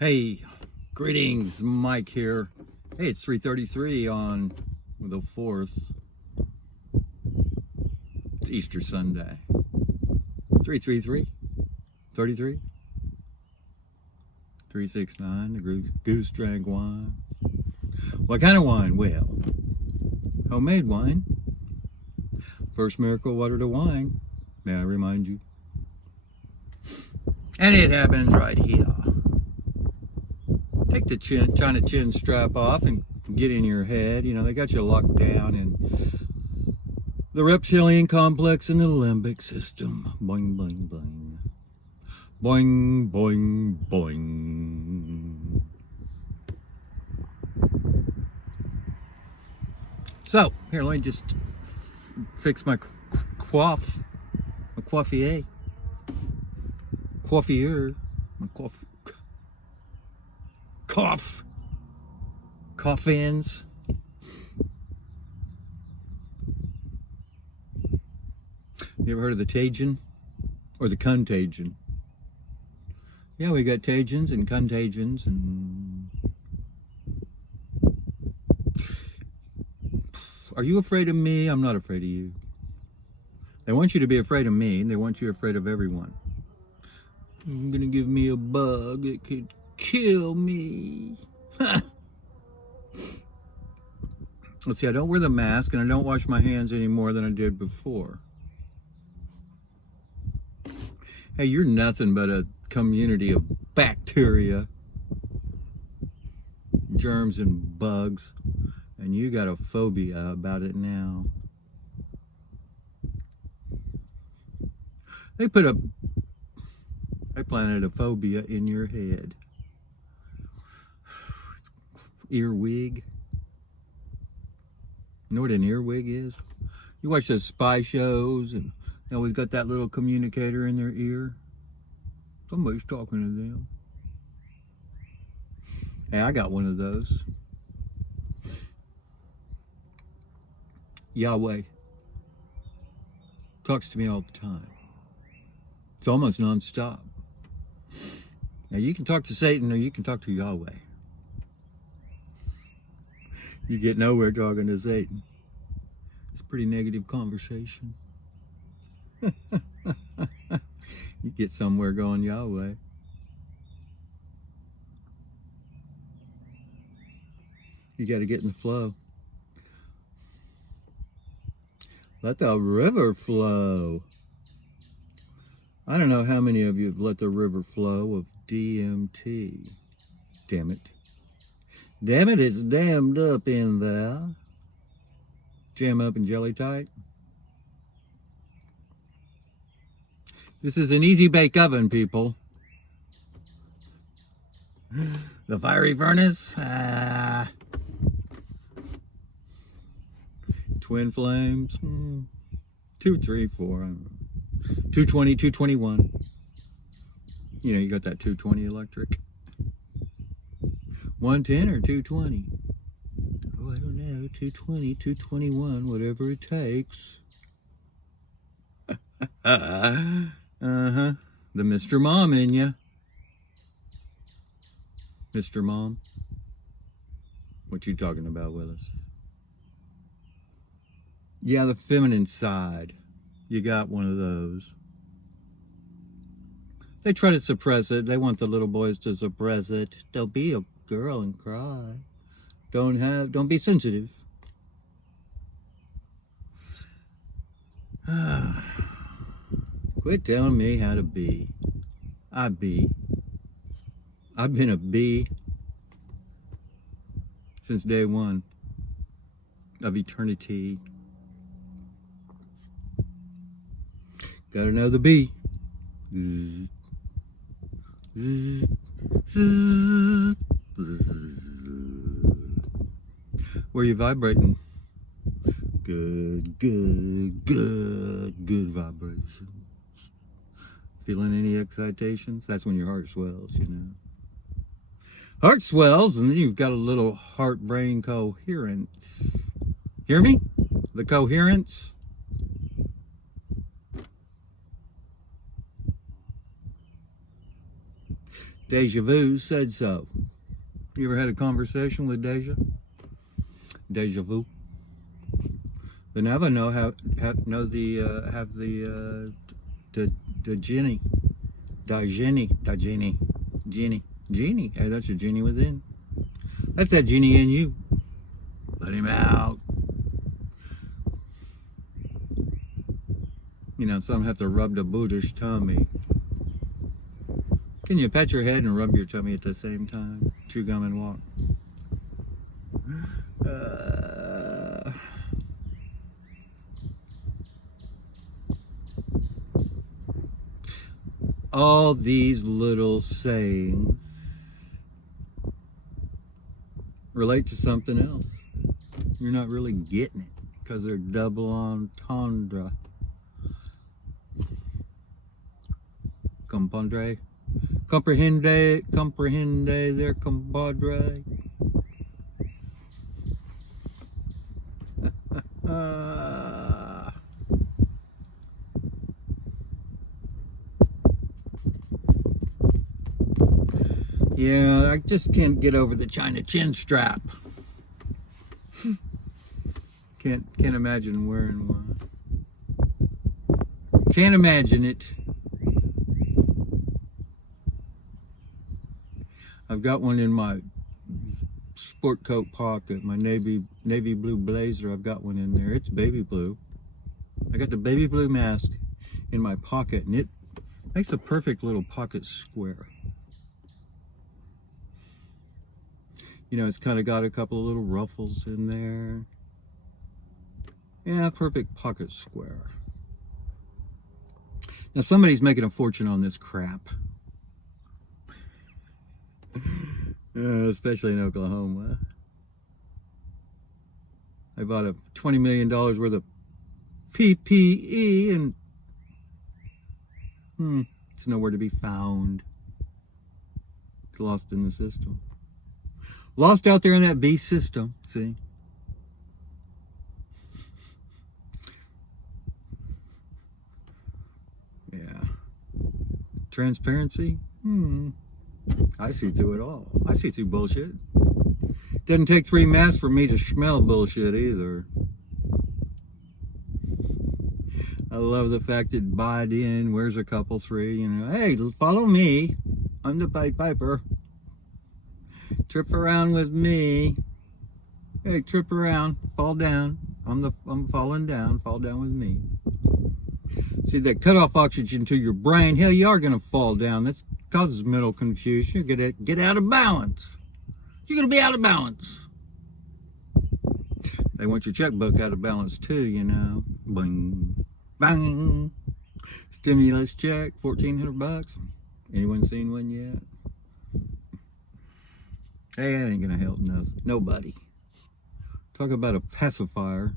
Hey, greetings, Mike here. Hey, it's 3:33 on the 4th. It's Easter Sunday. 333, 33, 369, the goose drank wine. What kind of wine? Well, homemade wine. First miracle water to wine, may I remind you. And it happens right here. Take the China chin strap off and get in your head. You know, they got you locked down in the reptilian complex and the limbic system. Boing, boing, boing. Boing, boing, boing. So, here, let me just fix my coiffier. My coffins. You ever heard of the Tagian or the contagion? Yeah, we got Tagians and contagions, and are you afraid of me? I'm not afraid of you. They want you to be afraid of me, and they want you afraid of everyone. You're gonna give me a bug, it could kill me. Let's see, I don't wear the mask and I don't wash my hands any more than I did before. Hey, you're nothing but a community of bacteria, germs, and bugs, and you got a phobia about it now. They planted a phobia in your head. Earwig. You know what an earwig is? You watch those spy shows and they always got that little communicator in their ear. Somebody's talking to them. Hey, I got one of those. Yahweh talks to me all the time. It's almost nonstop. Now you can talk to Satan or you can talk to Yahweh. You get nowhere talking to Satan. It's a pretty negative conversation. You get somewhere going Yahweh. You got to get in the flow. Let the river flow. I don't know how many of you have let the river flow of DMT. Damn it. Damn it, it's dammed up in there. Jam up and jelly tight. This is an easy bake oven, people. The fiery furnace. Twin flames. 2, 3, 4. I don't know. 220, 221. You know, you got that 220 electric. 110 or 220? Oh, I don't know. 220, 221, whatever it takes. The Mr. Mom in ya. Mr. Mom, what you talking about, Willis? Yeah, the feminine side. You got one of those. They try to suppress it. They want the little boys to suppress it. Don't be a girl and cry. Don't be sensitive. Quit telling me how to be. I've been a bee since day one of eternity. Gotta know the bee. Where you vibrating? Good vibrations. Feeling any excitations? That's when your heart swells, you know. Heart swells, and then you've got a little heart-brain coherence. Hear me? The coherence. Deja Vu said so. You ever had a conversation with Deja? Deja Vu. The Navajo have the genie, genie. Hey, that's a genie within. That's that genie in you. Let him out. You know, some have to rub the Buddha's tummy. Can you pat your head and rub your tummy at the same time? Chew gum and walk. All these little sayings relate to something else. You're not really getting it because they're double entendre. Comprende, their compadre. Yeah, I just can't get over the China chin strap. Can't imagine wearing one. Can't imagine it. I've got one in my sport coat pocket, my navy blue blazer. I've got one in there. It's baby blue. I got the baby blue mask in my pocket, and it makes a perfect little pocket square. You know, it's kind of got a couple of little ruffles in there. Yeah, perfect pocket square. Now somebody's making a fortune on this crap. Especially in Oklahoma. I bought a $20 million worth of PPE and it's nowhere to be found. It's lost in the system. Lost out there in that beast system, see? Yeah. Transparency? I see through it all. I see through bullshit. Doesn't take 3 masks for me to smell bullshit either. I love the fact that Biden wears a couple 3, you know, hey, follow me. I'm the Pied Piper. Trip around with me. Hey, trip around, fall down. I'm falling down, fall down with me. See, that cut off oxygen to your brain, hell, you are gonna fall down. That causes mental confusion. You're gonna get out of balance. You're gonna be out of balance. They want your checkbook out of balance too, you know. Bing, bang. Stimulus check, $1,400. Anyone seen one yet? Hey, that ain't gonna help nothing. Nobody. Talk about a pacifier.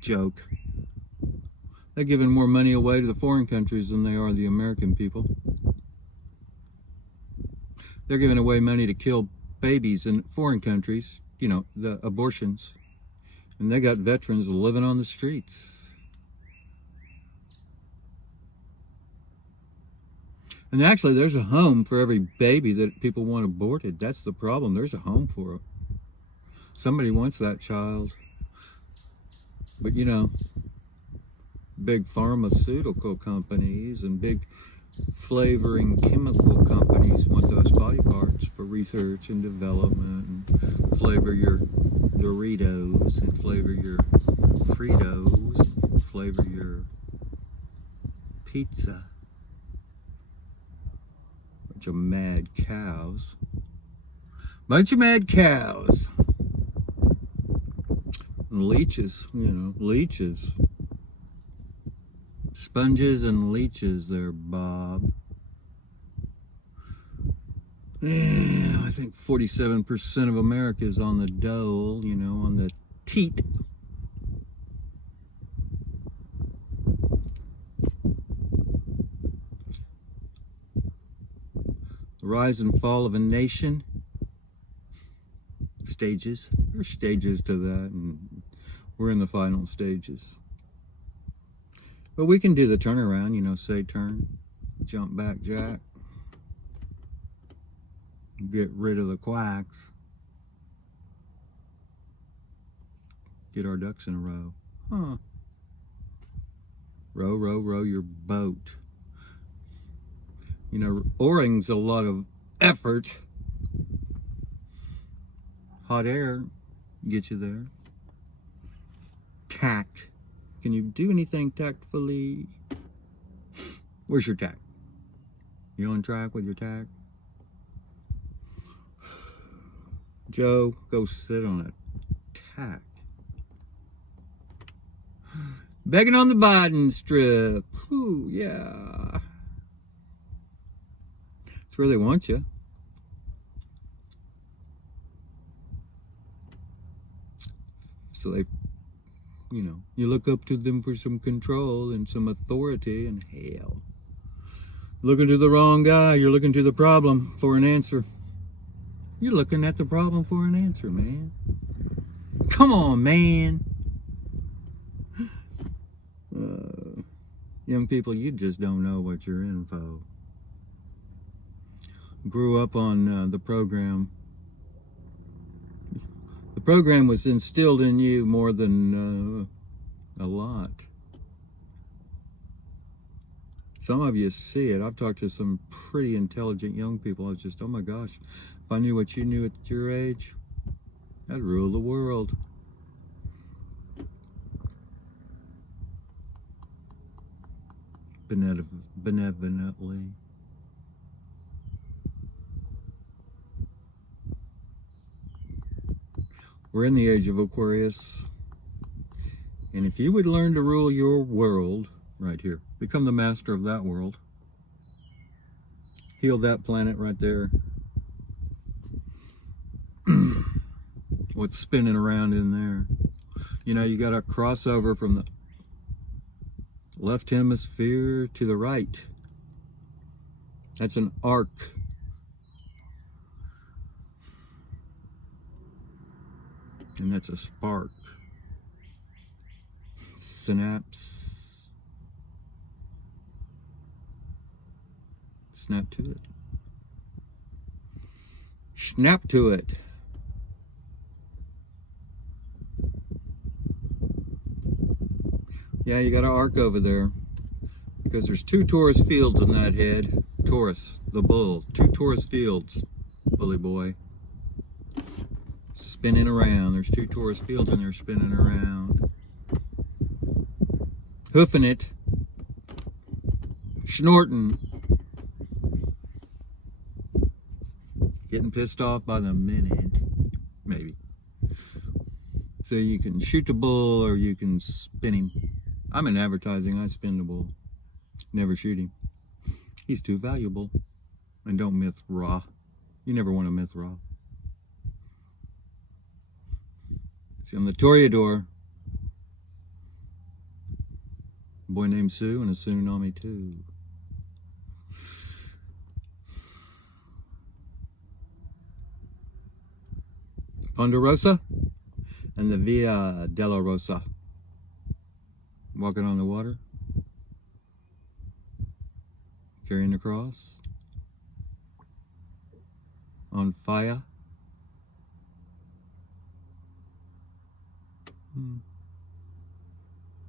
Joke. They're giving more money away to the foreign countries than they are the American people. They're giving away money to kill babies in foreign countries, you know, the abortions. And they got veterans living on the streets. And actually, there's a home for every baby that people want aborted. That's the problem. There's a home for it. Somebody wants that child. But, you know, big pharmaceutical companies and big flavoring chemical companies want those body parts for research and development and flavor your Doritos and flavor your Fritos and flavor your pizza. Bunch of mad cows. Bunch of mad cows. And leeches, you know, leeches. Sponges and leeches there, Bob. Yeah, I think 47% of America is on the dole, you know, on the teat. The rise and fall of a nation. Stages. There's stages to that, and we're in the final stages. But we can do the turnaround, you know, say turn, jump back jack, get rid of the quacks, get our ducks in a row. Huh. Row, row, row your boat. You know, oaring's a lot of effort. Hot air get you there. Tact. Can you do anything tactfully? Where's your tact? You on track with your tact? Joe, go sit on a tack. Begging on the Biden strip. Ooh, yeah. That's where they want you. So they, you know, you look up to them for some control and some authority, and hell. Looking to the wrong guy, you're looking to the problem for an answer. You're looking at the problem for an answer, man. Come on, man. Young people, you just don't know what you're in for. Grew up on the program. The program was instilled in you more than a lot. Some of you see it. I've talked to some pretty intelligent young people. I was just, oh my gosh, if I knew what you knew at your age, I'd rule the world. Benevolently. We're in the age of Aquarius. And if you would learn to rule your world, right here, become the master of that world, heal that planet right there, what's spinning around in there. You know, you got to cross over from the left hemisphere to the right. That's an arc. And that's a spark. Synapse. Snap to it. Snap to it. Yeah, you got an arc over there. Because there's 2 Taurus fields in that head. Taurus, the bull. 2 Taurus fields, bully boy. Spinning around. There's 2 Taurus fields in there spinning around. Hoofing it. Snorting. Getting pissed off by the minute. Maybe. So you can shoot the bull or you can spin him. I'm in advertising. I spin the bull. Never shoot him. He's too valuable. And don't myth raw. You never want to myth raw. See, I'm the Toreador. A boy named Sue and a tsunami too. Ponderosa and the Via della Rosa. Walking on the water. Carrying the cross. On fire.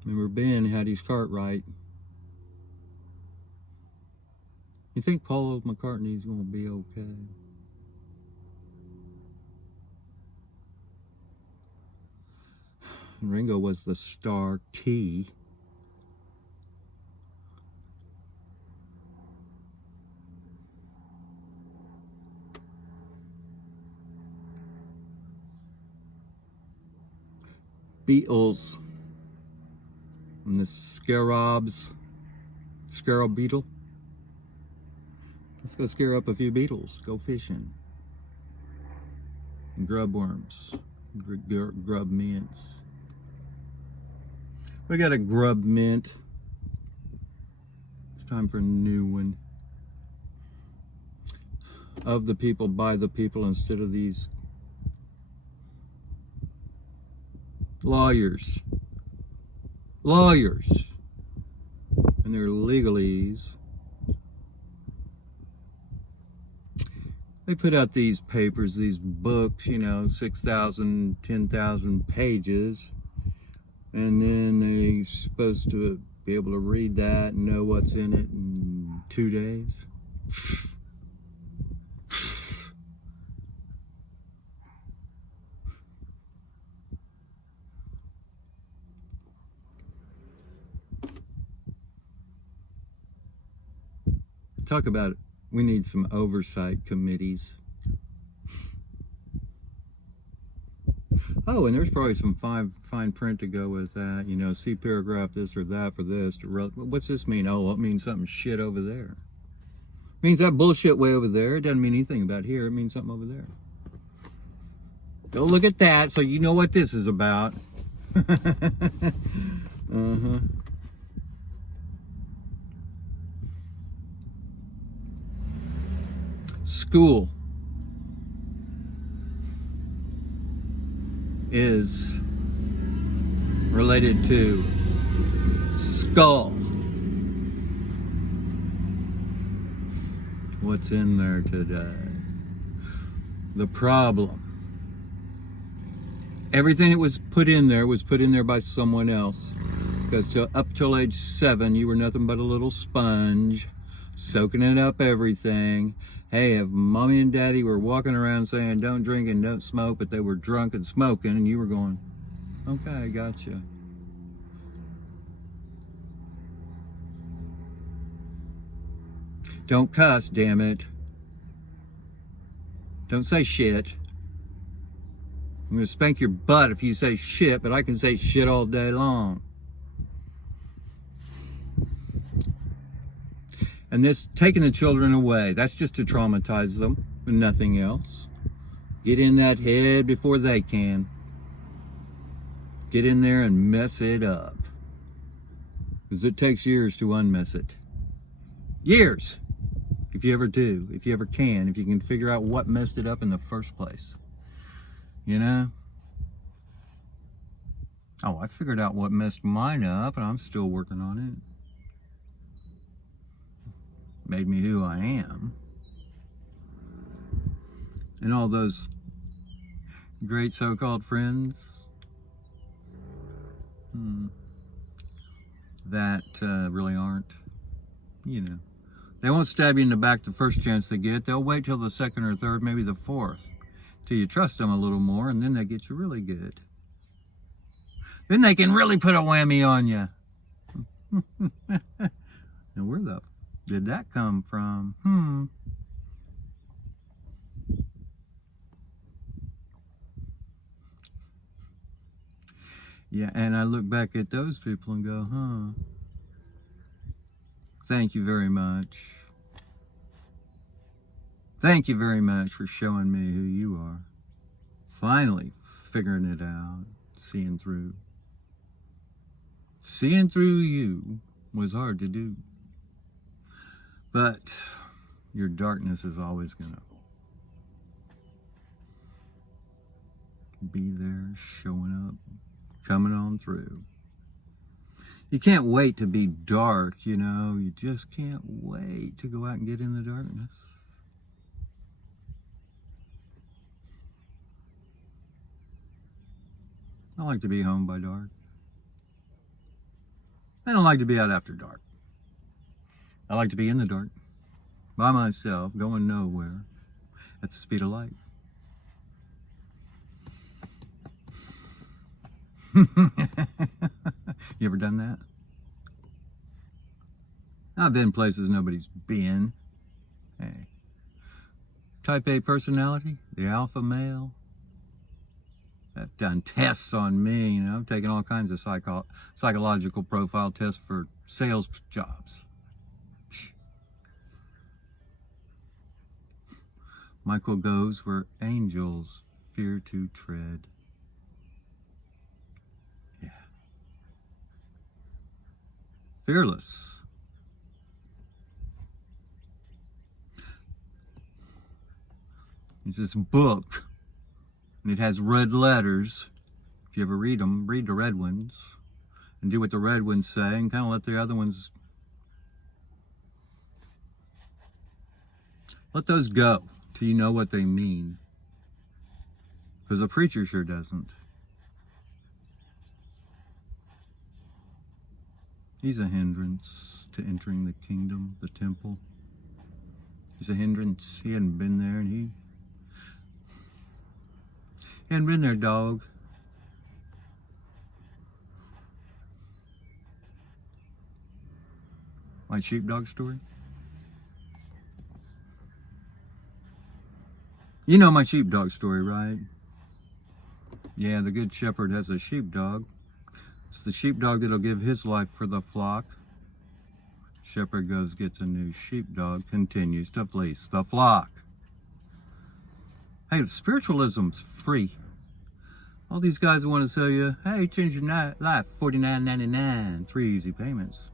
Remember Ben had his cart right. You think Paul McCartney's going to be okay? Ringo was the star T. Beetles. And the scarab beetle. Let's go scare up a few beetles. Go fishing. And grub worms. Grub mints. We got a grub mint. It's time for a new one. Of the people, by the people, instead of these lawyers. and their legalese. They put out these papers, these books, you know, 6,000, 10,000 pages, and then they're supposed to be able to read that and know what's in it in 2 days. Talk about it. We need some oversight committees. Oh, and there's probably some fine print to go with that. You know, see paragraph this or that for this. What's this mean? Oh, well, it means something shit over there. It means that bullshit way over there. It doesn't mean anything about here. It means something over there. Go look at that so you know what this is about. Uh-huh. School is related to skull. What's in there today? The problem. Everything that was put in there by someone else. Because up till age 7, you were nothing but a little sponge, soaking it up everything. Hey, if mommy and daddy were walking around saying don't drink and don't smoke, but they were drunk and smoking, and you were going, okay, I gotcha. Don't cuss, damn it. Don't say shit. I'm going to spank your butt if you say shit, but I can say shit all day long. And this taking the children away, that's just to traumatize them, and nothing else. Get in that head before they can. Get in there and mess it up. Because it takes years to unmess it. Years! If you ever do, if you ever can, if you can figure out what messed it up in the first place. You know? Oh, I figured out what messed mine up, and I'm still working on it. Made me who I am. And all those great so-called friends that really aren't, you know. They won't stab you in the back the first chance they get. They'll wait till the second or third, maybe the fourth, till you trust them a little more, and then they get you really good. Then they can really put a whammy on you. And where the did that come from? Yeah, and I look back at those people and go, thank you very much. Thank you very much for showing me who you are. Finally figuring it out, seeing through. Seeing through you was hard to do. But your darkness is always going to be there, showing up, coming on through. You can't wait to be dark, you know. You just can't wait to go out and get in the darkness. I like to be home by dark. I don't like to be out after dark. I like to be in the dark, by myself, going nowhere, at the speed of light. You ever done that? I've been places nobody's been. Hey. Type A personality, the alpha male. I've done tests on me, you know. I've taken all kinds of psychological profile tests for sales jobs. Michael goes where angels fear to tread. Yeah. Fearless. It's this book, and it has red letters. If you ever read them, read the red ones, and do what the red ones say, and kind of let the other ones Let those go till you know what they mean. Because a preacher sure doesn't. He's a hindrance to entering the kingdom, the temple. He's a hindrance. He hadn't been there, and he hadn't been there, dog. My sheepdog story? You know my sheepdog story, right? Yeah, the good shepherd has a sheepdog. It's the sheepdog that'll give his life for the flock. Shepherd goes, gets a new sheepdog, continues to fleece the flock. Hey, spiritualism's free. All these guys want to sell you, hey, change your life, $49.99, 3 easy payments.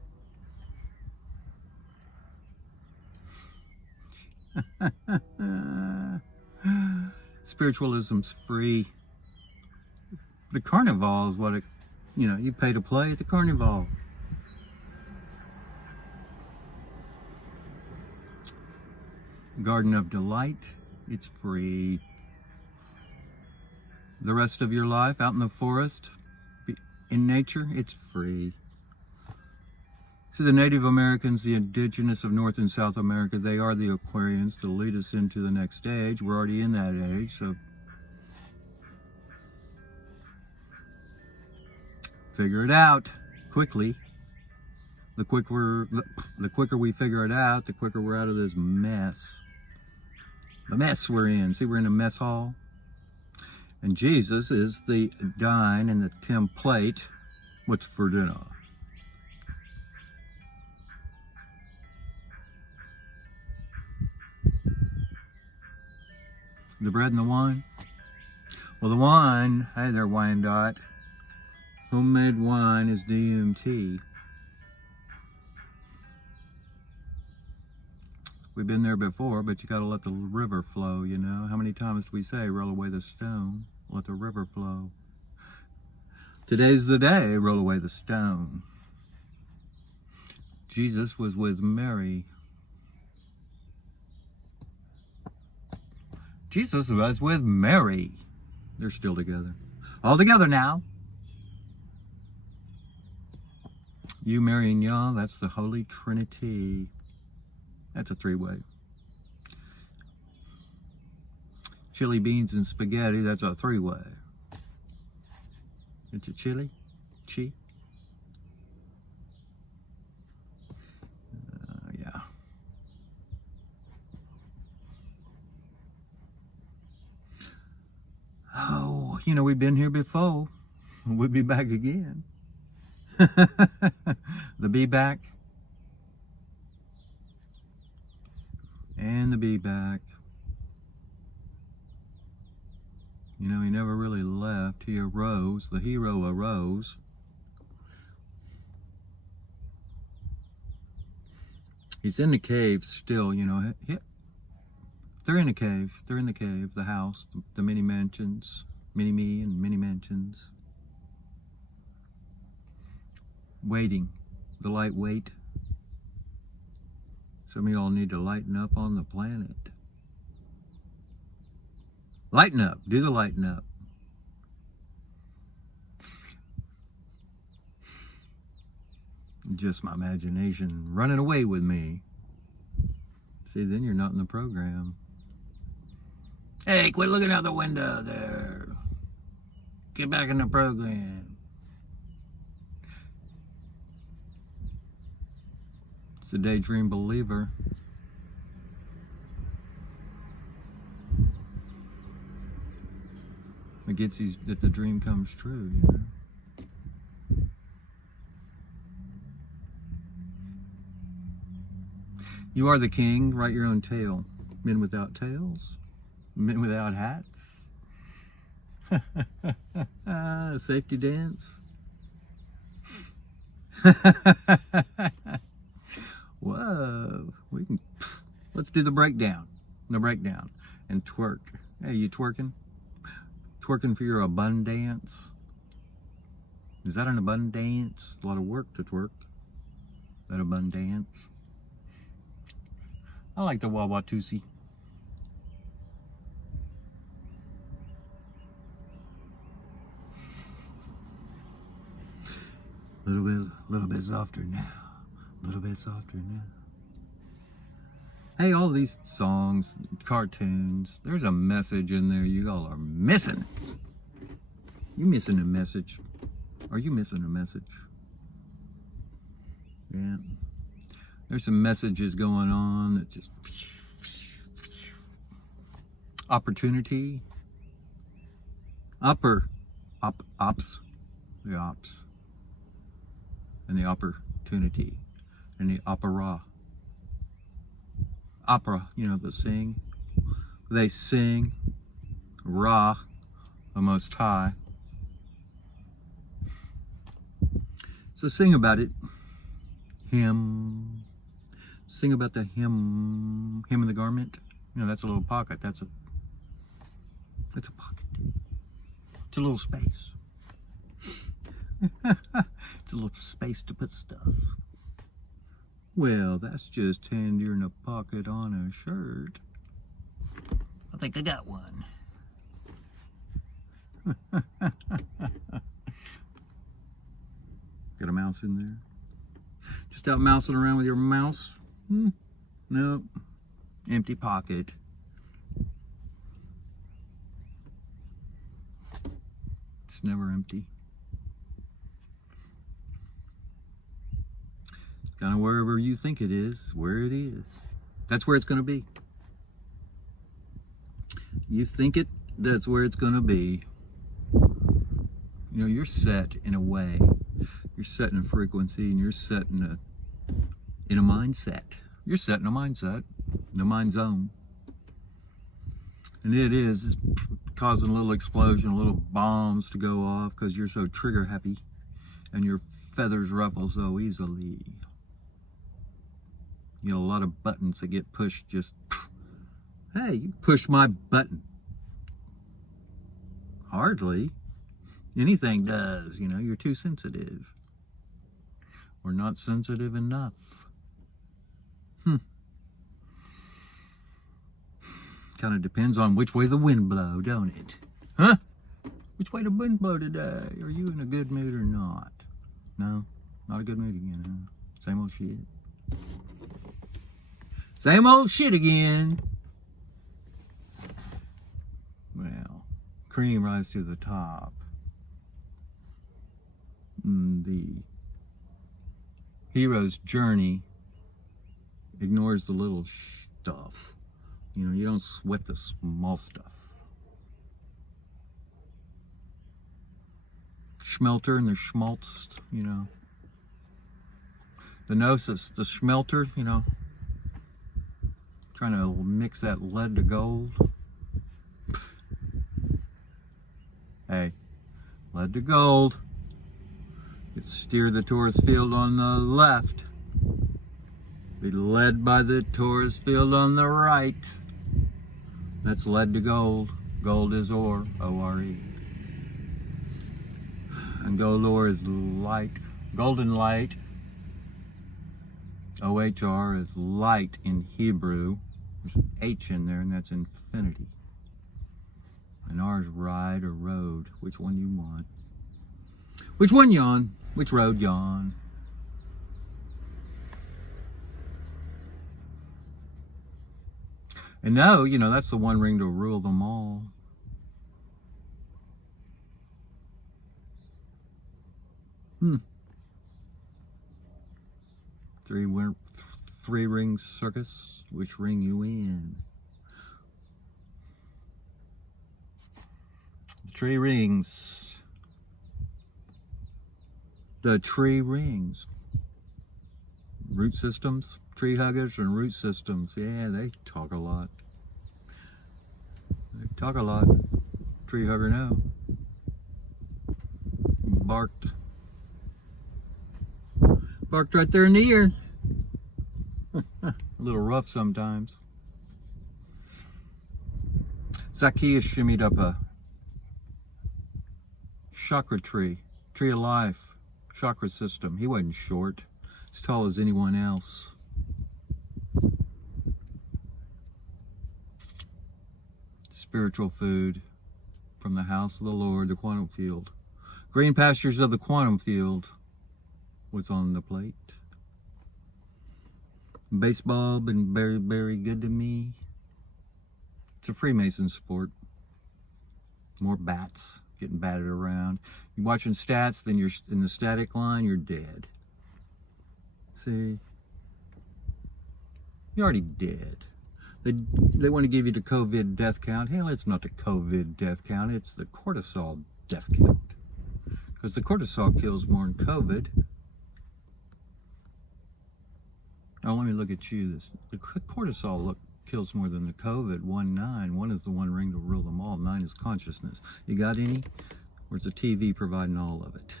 Spiritualism's free. The carnival is what it, you pay to play at the carnival. Garden of Delight, it's free. The rest of your life out in the forest, in nature, it's free. So the Native Americans, the indigenous of North and South America, they are the Aquarians to lead us into the next age. We're already in that age, so figure it out quickly. The quicker we figure it out, the quicker we're out of this mess. The mess we're in. See, we're in a mess hall. And Jesus is the dine and the template. What's for dinner? The bread and the wine? Well, the wine, hey there, Wyandotte. Homemade wine is DMT. We've been there before, but you got to let the river flow, How many times do we say, roll away the stone, let the river flow? Today's the day, roll away the stone. Jesus was with Mary. Jesus was with Mary. They're still together. All together now. You, Mary, and Yah, that's the Holy Trinity. That's a 3-way. Chili, beans, and spaghetti, that's a 3-way. It's a chili? Chi? Yeah. Oh, we've been here before. We'll be back again. The be back. And the be back. He never really left. He arose. The hero arose. He's in the cave still, They're in a cave. They're in the cave, the house, the mini mansions, mini-me and mini mansions. Waiting. The lightweight. Some of y'all need to lighten up on the planet. Lighten up. Do the lighten up. Just my imagination running away with me. See, then you're not in the program. Hey, quit looking out the window there. Get back in the program. It's a daydream believer. It gets that the dream comes true, You are the king, write your own tale. Men without tails, men without hats. Safety dance. Whoa, let's do the breakdown. And twerk. Hey, you twerking? Twerking for your abundance. Is that an abundance? A lot of work to twerk. That abundance. I like the Wawatusi. Little bit softer now. A little bit softer now. Hey, all these songs, cartoons, there's a message in there you all are missing. You missing a message. Are you missing a message? Yeah. There's some messages going on that just... Opportunity. Ops. The ops. And the opportunity. And the opera. Opera, you know, the sing. They sing. Ra, the Most High. So sing about it. Hymn. Sing about the hymn. Hymn in the garment. You know, that's a little pocket. That's a pocket. It's a little space. It's a little space to put stuff. Well, that's just handier than a pocket on a shirt. I think I got one. Got a mouse in there? Just out mousing around with your mouse? Nope. Empty pocket. It's never empty. It's kind of wherever you think it is, where it is. That's where it's going to be. You think it, that's where it's going to be. You know, you're set in a way. You're set in a frequency, and you're set in a mindset. You're set in a mindset, in a mind zone. And it's causing a little explosion, little bombs to go off because you're so trigger happy and your feathers ruffle so easily. You know, a lot of buttons that get pushed just, hey, you pushed my button. Hardly. Anything does, you know, you're too sensitive. Or not sensitive enough. Kind of depends on which way the wind blow, don't it? Huh? Which way the wind blow today? Are you in a good mood or not? No? Not a good mood again, huh? Same old shit. Same old shit again. Well, cream rise to the top. The hero's journey ignores the little stuff. You know, you don't sweat the small stuff. Schmelter and the schmaltz, you know. The gnosis, the schmelter, you know. Trying to mix that lead to gold. Hey, lead to gold. You steer the Taurus field on the left. Be led by the Taurus field on the right. That's lead to gold. Gold is ore, O-R-E. And gold ore is light. Golden light. O-H-R is light in Hebrew. There's an H in there, and that's infinity. And R is ride or road. Which one you want? Which one you on? Which road you on? And no, you know, that's the one ring to rule them all. Three ring circus. Which ring you in? The tree rings. The tree rings. Root systems. Tree huggers and root systems. Yeah, they talk a lot. They talk a lot. Tree hugger, no. Barked. Barked right there in the ear. A little rough sometimes. Zacchaeus shimmied up a chakra tree. Tree of life. Chakra system. He wasn't short. As tall as anyone else. Spiritual food from the house of the Lord, the quantum field. Green pastures of the quantum field. was on the plate. Baseball been very, very good to me. It's a Freemason sport. More bats getting batted around. You're watching stats, then you're in the static line, you're dead. See? You're already dead. They want to give you the COVID death count. Hell, it's not the COVID death count, it's the cortisol death count. Because the cortisol kills more than COVID. Now let me look at you. The cortisol kills more than the COVID. 1-9. 1 is the one ring to rule them all. 9 is consciousness. You got any? Or is the TV providing all of it?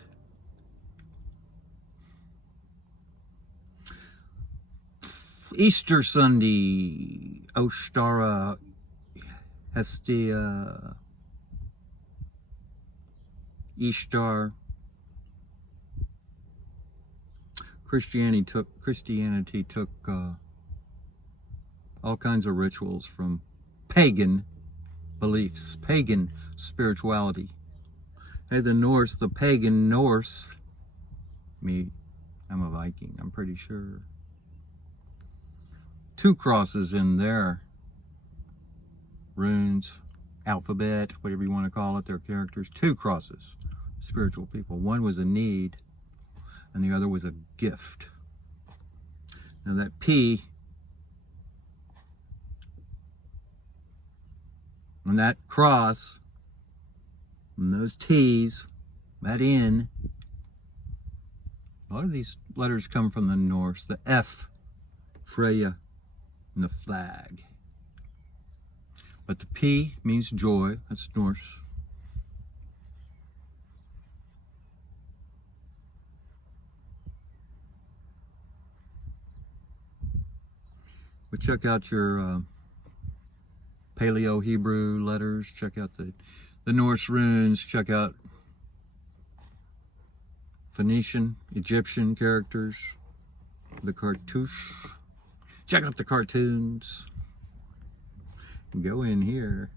Easter Sunday. Ostara. Hestia. Ishtar. Christianity took all kinds of rituals from pagan beliefs, pagan spirituality. Hey, the Norse, the pagan Norse. Me, I'm a Viking, I'm pretty sure. 2 crosses in there. Runes, alphabet, whatever you want to call it, their characters. 2 crosses. Spiritual people. One was a need, and the other was a gift. Now that P and that cross and those T's, that N, a lot of these letters come from the Norse. The F, Freya, and the flag. But the P means joy, that's Norse. But check out your Paleo-Hebrew letters, check out the Norse runes, check out Phoenician, Egyptian characters, the cartouche, check out the cartoons, go in here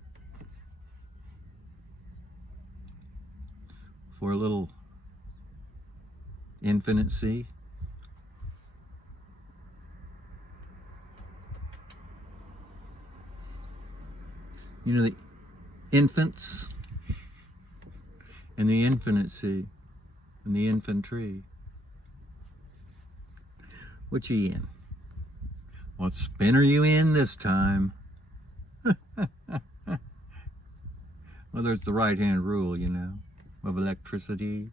for a little infinity. You know, the infants and the infinity and the infantry. What you in? What spin are you in this time? Well, there's the right-hand rule, you know, of electricity.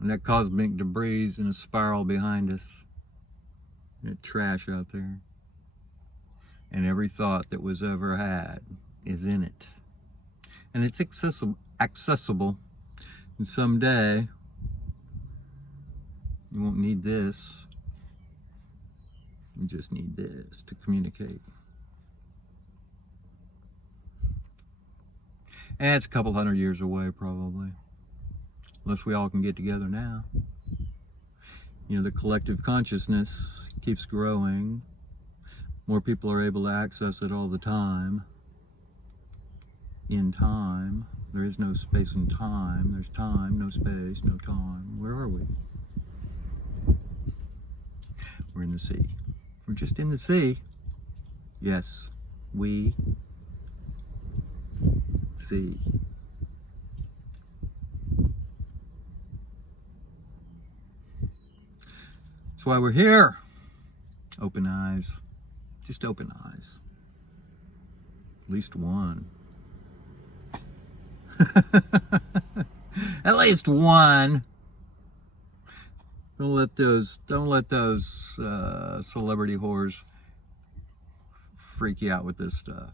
And that cosmic debris in a spiral behind us. That trash out there. And every thought that was ever had is in it. And it's accessible. And someday, you won't need this. You just need this to communicate. And it's a couple hundred years away, probably. Unless we all can get together now. You know, the collective consciousness keeps growing. More people are able to access it all the time. In time. There is no space and time. There's time, no space, no time. Where are we? We're in the sea. We're just in the sea. Yes, we see. That's why we're here. Open eyes. Just open eyes. At least one. At least one. Don't let those celebrity whores freak you out with this stuff.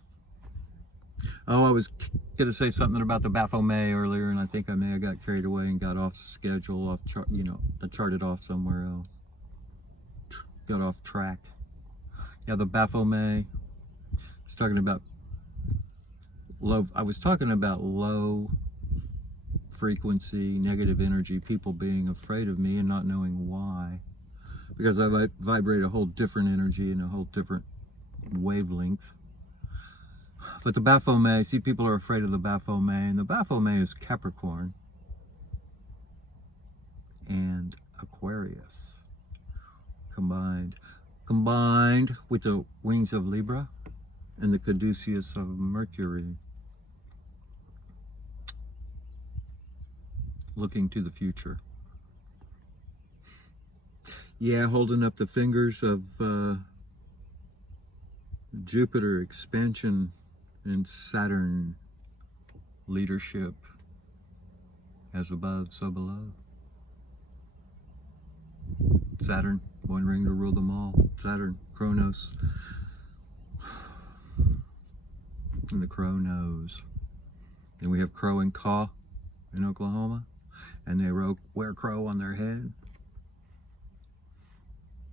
Oh, I was gonna say something about the Baphomet earlier, and I think I may have got carried away and got off schedule, I charted off somewhere else. Got off track. Yeah, the Baphomet. I was talking about low frequency, negative energy, people being afraid of me and not knowing why. Because I vibrate a whole different energy and a whole different wavelength. But the Baphomet, see, people are afraid of the Baphomet, and the Baphomet is Capricorn. and Aquarius. Combined with the wings of Libra and the caduceus of Mercury. Looking to the future. Yeah, holding up the fingers of Jupiter expansion and Saturn leadership. As above, so below. Saturn, one ring to rule them all. Saturn, Kronos. And the crow knows. Then we have crow and caw in Oklahoma. And they wear crow on their head.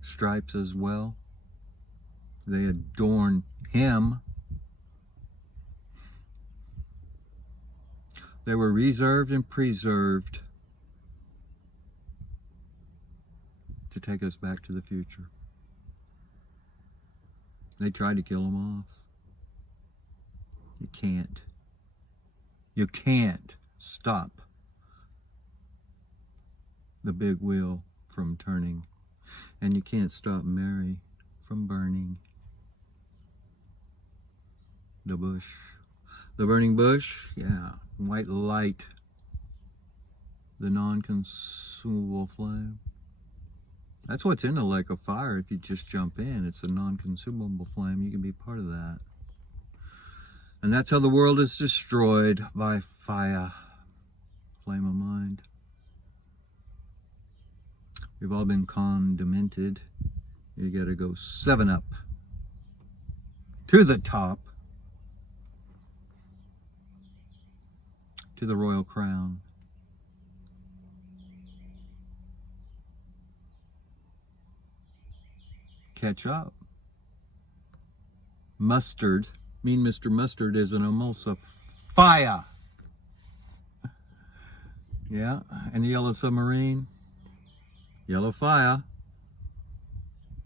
Stripes as well. They adorn him. They were reserved and preserved to take us back to the future. They tried to kill them off. You can't. You can't stop the big wheel from turning. And you can't stop Mary from burning. The bush. The burning bush, yeah. White light. The non-consumable flame. That's what's in the lake of fire. If you just jump in, it's a non-consumable flame. You can be part of that. And that's how the world is destroyed, by fire. Flame of mind. We've all been condimented. You gotta go 7 up. To the top. To the royal crown. Catch up. Mustard, Mean Mr. Mustard, is an emulsifier. Yeah, and the yellow submarine, yellow fire,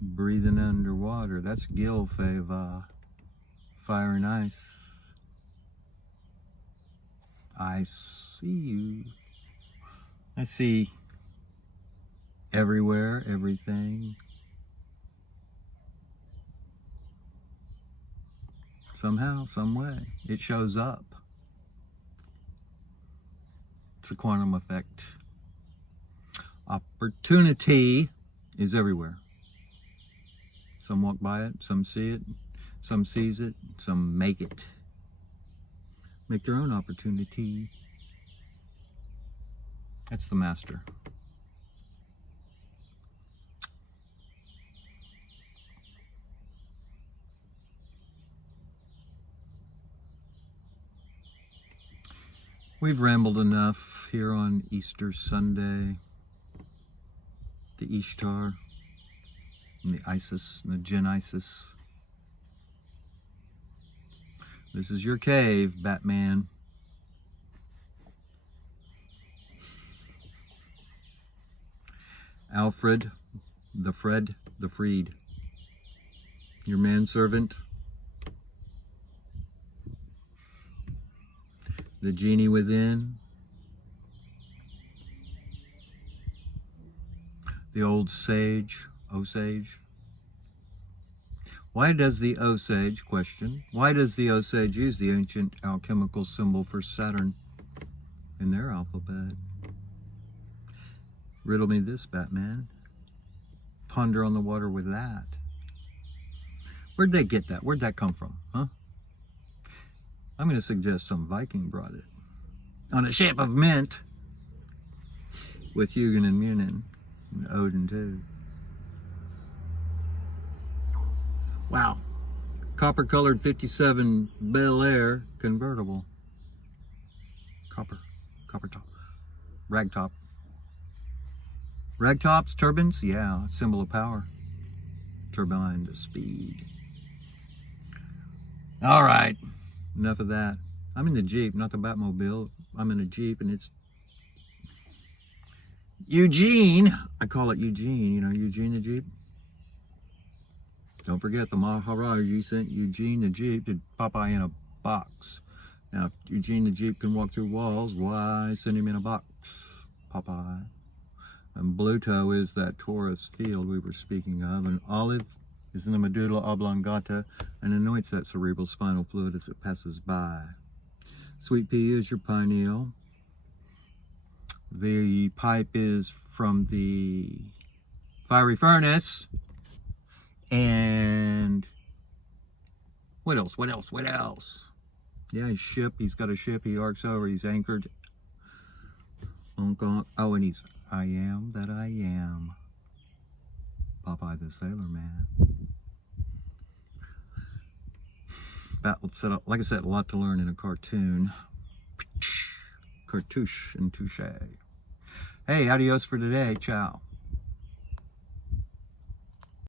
breathing underwater. That's gill favor. Fire and ice. I see you. I see everywhere, everything. Somehow, some way, it shows up. It's a quantum effect. Opportunity is everywhere. Some walk by it, some see it, some sees it, some make it. Make their own opportunity. That's the master. We've rambled enough here on Easter Sunday. The Ishtar, and the Isis, and the Jinn Isis. This is your cave, Batman. Alfred, the Freed. Your manservant. The genie within. The old sage, Osage. Why does the Osage, question, why does the Osage use the ancient alchemical symbol for Saturn in their alphabet? Riddle me this, Batman. Ponder on the water with that. Where'd they get that? Where'd that come from, huh? I'm going to suggest some Viking brought it. On a ship of mint. With Hugin and Munin. And Odin too. Wow. Copper colored 57 Bel Air convertible. Copper top. Ragtop. Ragtops, turbines? Yeah, symbol of power. Turbine to speed. All right. Enough of that. I'm in the Jeep, not the Batmobile. I'm in a Jeep, and it's Eugene. I call it Eugene. You know Eugene the Jeep? Don't forget, the Maharaji sent Eugene the Jeep to Popeye in a box. Now, if Eugene the Jeep can walk through walls, why send him in a box, Popeye? And blue toe is that torus field we were speaking of. And olive is in the medulla oblongata and anoints that cerebral spinal fluid as it passes by. Sweet pea is your pineal. The pipe is from the fiery furnace. And what else? What else? What else? Yeah, his ship. He's got a ship. He arcs over. He's anchored. Oh, and he's I am that I am. Popeye the Sailor Man. Like I said, a lot to learn in a cartoon. Cartouche and touche. Hey, adios for today. Ciao.